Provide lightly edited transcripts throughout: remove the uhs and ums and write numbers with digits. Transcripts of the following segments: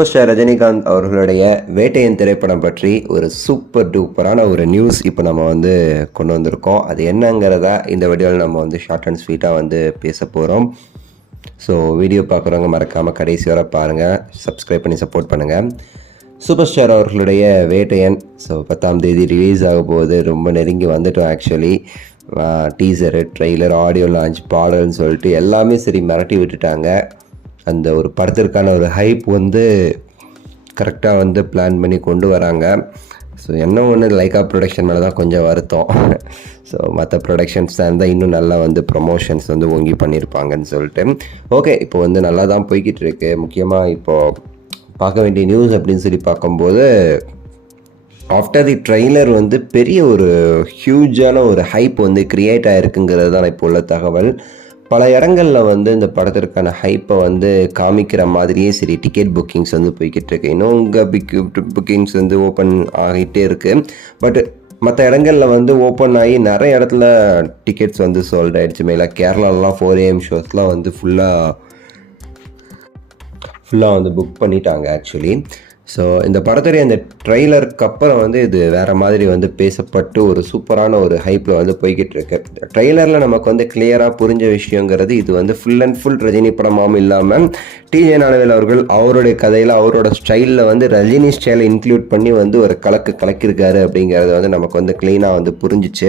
Super star Rajinikanth அவர்களுடைய வேட்டையன் திரைப்படம் பற்றி ஒரு சூப்பர் டூப்பரான ஒரு நியூஸ் இப்போ நம்ம கொண்டு வந்திருக்கோம். அது என்னங்கிறத இந்த வீடியோவில் நம்ம ஷார்ட் அண்ட் ஸ்வீட்டாக பேச போகிறோம். ஸோ வீடியோ பார்க்குறவங்க மறக்காமல் கடைசி வரை பாருங்கள், சப்ஸ்கிரைப் பண்ணி சப்போர்ட் பண்ணுங்கள். சூப்பர் ஸ்டார் அவர்களுடைய வேட்டையன் 10ஆம் தேதி ரிலீஸ் ஆக போகுது. ரொம்ப நெருங்கி வந்துட்டோம். Actually teaser, trailer, audio launch, பாடல்னு சொல்லிட்டு எல்லாமே சரி மிரட்டி விட்டுட்டாங்க. அந்த ஒரு படத்திற்கான ஒரு ஹைப் கரெக்டாக பிளான் பண்ணி கொண்டு வராங்க. ஸோ என்ன ஒன்று லைக்கா ப்ரொடக்ஷன் மேலே தான் கொஞ்சம் வருத்தம். ஸோ மற்ற ப்ரொடக்ஷன்ஸ் தான் இருந்தால் இன்னும் நல்லா ப்ரொமோஷன்ஸ் ஓங்கி பண்ணியிருப்பாங்கன்னு சொல்லிட்டு ஓகே. இப்போ நல்லா தான் போய்கிட்டு இருக்கு. முக்கியமாக இப்போது பார்க்க வேண்டிய நியூஸ் அப்படின்னு சொல்லி பார்க்கும்போது, ஆஃப்டர் தி ட்ரெய்லர் பெரிய ஒரு ஹியூஜான ஒரு ஹைப் க்ரியேட் ஆகிருக்குங்கிறது தான் இப்போ உள்ள தகவல். பல இடங்களில் இந்த படத்திற்கான ஹைப்பை காமிக்கிற மாதிரியே சரி டிக்கெட் புக்கிங்ஸ் போய்கிட்டு இருக்கு. இன்னும் உங்கள் புக்கிங்ஸ் ஓப்பன் ஆகிட்டே இருக்குது. பட் மற்ற இடங்களில் ஓப்பன் ஆகி நிறைய இடத்துல டிக்கெட்ஸ் சோல்ட் ஆகிடுச்சு. மேலே கேரளாலலாம் 4 AM ஷோஸ்லாம் ஃபுல்லாக புக் பண்ணிட்டாங்க ஆக்சுவலி. ஸோ இந்த படத்துடைய அந்த ட்ரெய்லருக்கு அப்புறம் இது வேறு மாதிரி பேசப்பட்டு ஒரு சூப்பரான ஒரு ஹைப்பில் போய்கிட்டு இருக்கு. ட்ரெய்லரில் நமக்கு கிளியராக புரிஞ்ச விஷயங்கிறது இது ஃபுல் அண்ட் ஃபுல் ரஜினி படமாகவும் இல்லாமல் டிஜே ஞானவேல் அவர்கள் அவருடைய கதையில் அவரோட ஸ்டைலில் ரஜினி ஸ்டைலை இன்க்ளூட் பண்ணி ஒரு கலக்கியிருக்காரு அப்படிங்கிறது நமக்கு க்ளீனாக புரிஞ்சிச்சு.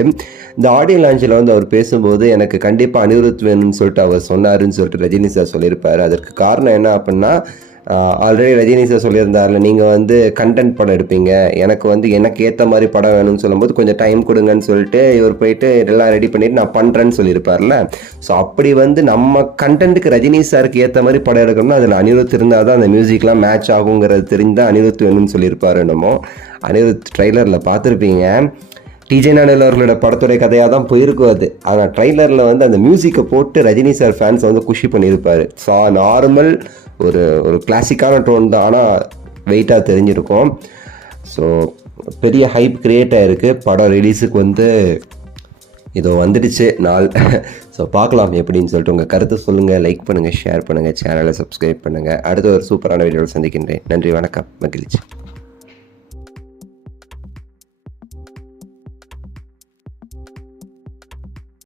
இந்த ஆடியோ லான்ச்சில் அவர் பேசும்போது எனக்கு கண்டிப்பாக அனிருத் வேணும்னு சொல்லிட்டு அவர் சொன்னாருன்னு சொல்லிட்டு ரஜினி சார் சொல்லியிருப்பார். அதற்கு காரணம் என்ன அப்படின்னா, ஆல்ரெடி ரஜினி சார் சொல்லியிருந்தார்ல, நீங்கள் கண்டென்ட் படம் எடுப்பீங்க, எனக்கு ஏற்ற மாதிரி படம் வேணும்னு சொல்லும்போது கொஞ்சம் டைம் கொடுங்கன்னு சொல்லிட்டு இவர் போயிட்டு எல்லாம் ரெடி பண்ணிவிட்டு நான் பண்ணுறேன்னு சொல்லியிருப்பார்ல. ஸோ அப்படி நம்ம கண்டென்ட்டுக்கு ரஜினி சாருக்கு ஏற்ற மாதிரி படம் எடுக்கணும்னா அதில் அனிருத் இருந்தால் தான் அந்த மியூசிக்லாம் மேட்ச் ஆகுங்கிறது தெரிந்தால் அனிருத் வேணும்னு சொல்லியிருப்பார். என்னமோ அனிருத் ட்ரெய்லரில் பார்த்துருப்பீங்க. டிஜே ஞானவேல் அவர்களோட படத்துடைய கதையாக தான் போயிருக்கும் அது. ஆனால் ட்ரெய்லரில் அந்த மியூசிக்கை போட்டு ரஜினி சார் ஃபேன்ஸ் குஷி பண்ணியிருப்பார். ஸோ நார்மல் ஒரு கிளாசிக்கான டோன் தான், ஆனால் வெயிட்டாக தெரிஞ்சிருக்கும். ஸோ பெரிய ஹைப் க்ரியேட் ஆகிருக்கு. படம் ரிலீஸுக்கு இதோ வந்துடுச்சு நாள். ஸோ பார்க்கலாம் எப்படின்னு சொல்லிட்டு உங்கள் கருத்தை சொல்லுங்கள், லைக் பண்ணுங்கள், ஷேர் பண்ணுங்கள், சேனலை சப்ஸ்கிரைப் பண்ணுங்கள். அடுத்த ஒரு சூப்பரான வீடியோவில் சந்திக்கின்றேன். நன்றி, வணக்கம், மகிழ்ச்சி.